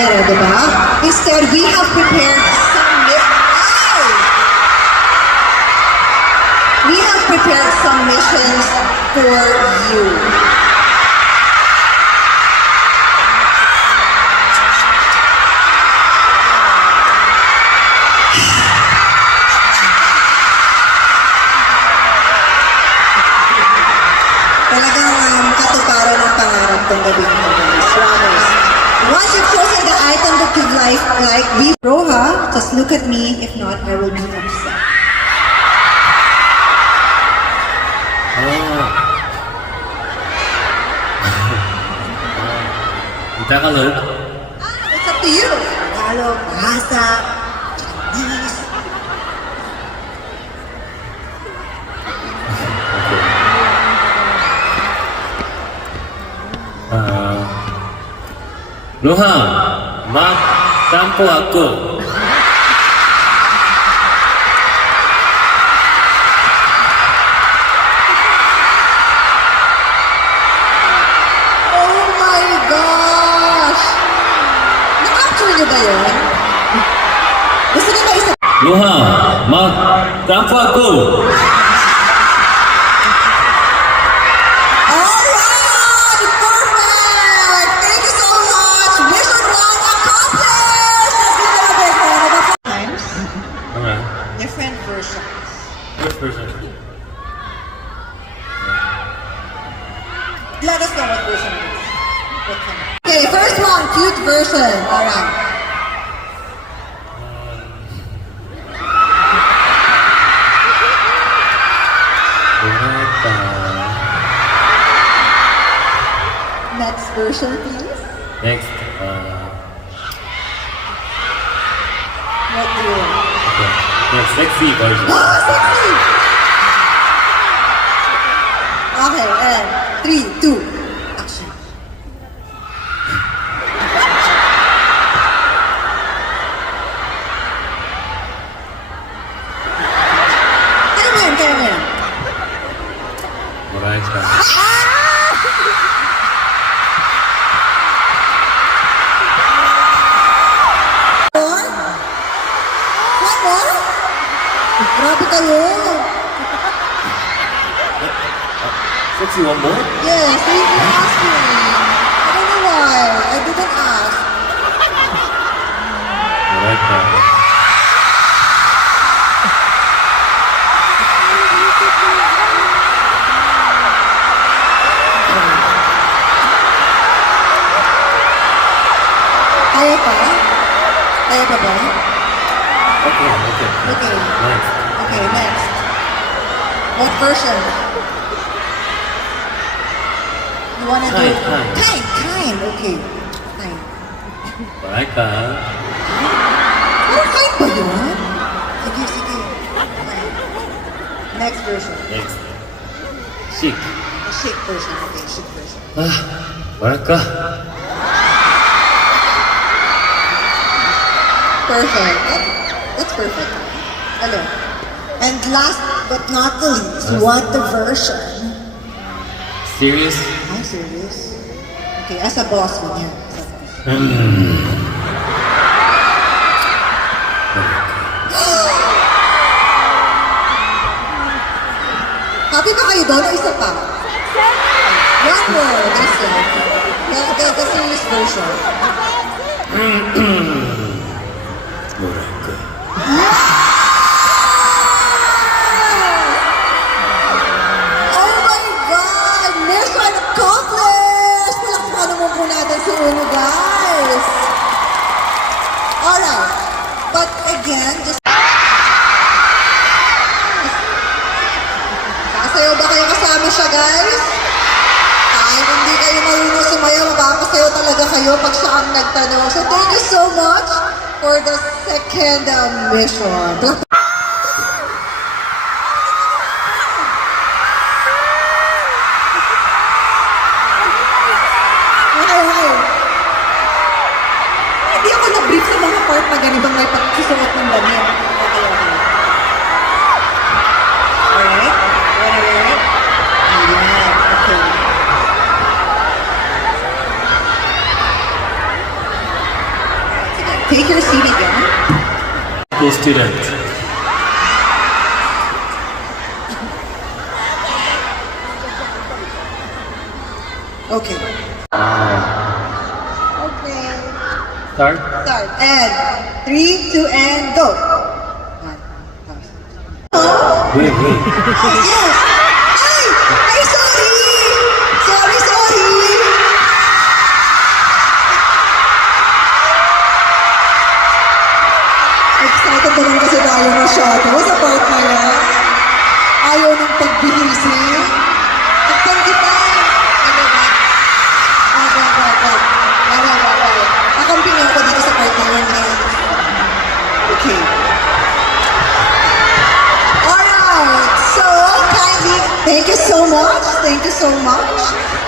pera, diba? Instead, we have prepared some missions for you. Talagang katuparan ng pangarap kong gawin ko, guys. Promise. Once you've chosen the item that you like, be Roha, just look at me. If not, I will be upset. Tagalog? It's up to you. Tagalog, Bahasa, Chinese. Roha, magtampo ako. Oh my gosh! Na-capture niyo ba yun? Gusto niyo ba isa? Roha, magtampo ako. Alright! Perfect! Thank you so much! Mission 1 accomplished! Let's give it a big round of applause. Times, Okay. different versions. First person. Let us know what version it is. Okay, first one, cute version. Alright. Next version, please. Next. What do you want? Okay. Next, sexy version. Oh, sexy! Okay, and 3, 2, action. Kaya mo yan. Alright. More? One more? Grabe kayo. Sexy one more? Yes, you didn't ask me. I don't know why. I didn't ask. Alright. Kaya pa? Kaya pa ba? Okay. Okay. Next. Okay, next. What version? You wanna do Kind. Kind. Okay. Kind. Alright. Oh, kind ba yun? Sige, sige. Kind. Next version. Next. Chic. The chic version. Okay, chic version. 뭐랄까? Perfect. That's perfect. Hello. And last but not the least, what the version? Serious? I'm serious. Okay, as a boss mo yan. Happy ba kayo doon? O isa pa? One more. That's it. The serious version. 뭐랄까? Oh my God! Mission accomplished! Palakpakan naman po natin si Uno, guys! Alright. But again, just... Sasayaw ba kayo kasama siya, guys? Kahit hindi kayo marunong sumayaw, mapapasayaw talaga kayo pag siya ang nagtanong. So thank you so much for the second mission. Okay. Hindi ako na-brief sa mga part na ganibang may pagsusuot ng damit. Okay. Alright? Alright? Ayan. Okay. Okay. take your seat again. Cool student. Okay. Ah. Okay. Start. Start. And 3, 2, and go. Oh, Wait. yes. Ay, sorry. Sorry. Excited naman kasi tayo masyado sa part na yan. Ayaw ng pagbihisi. Aktan kita. Ano ba? Go. Akampingan ko dito sa part na yan. Okay. Alright. So, kindly, thank you so much.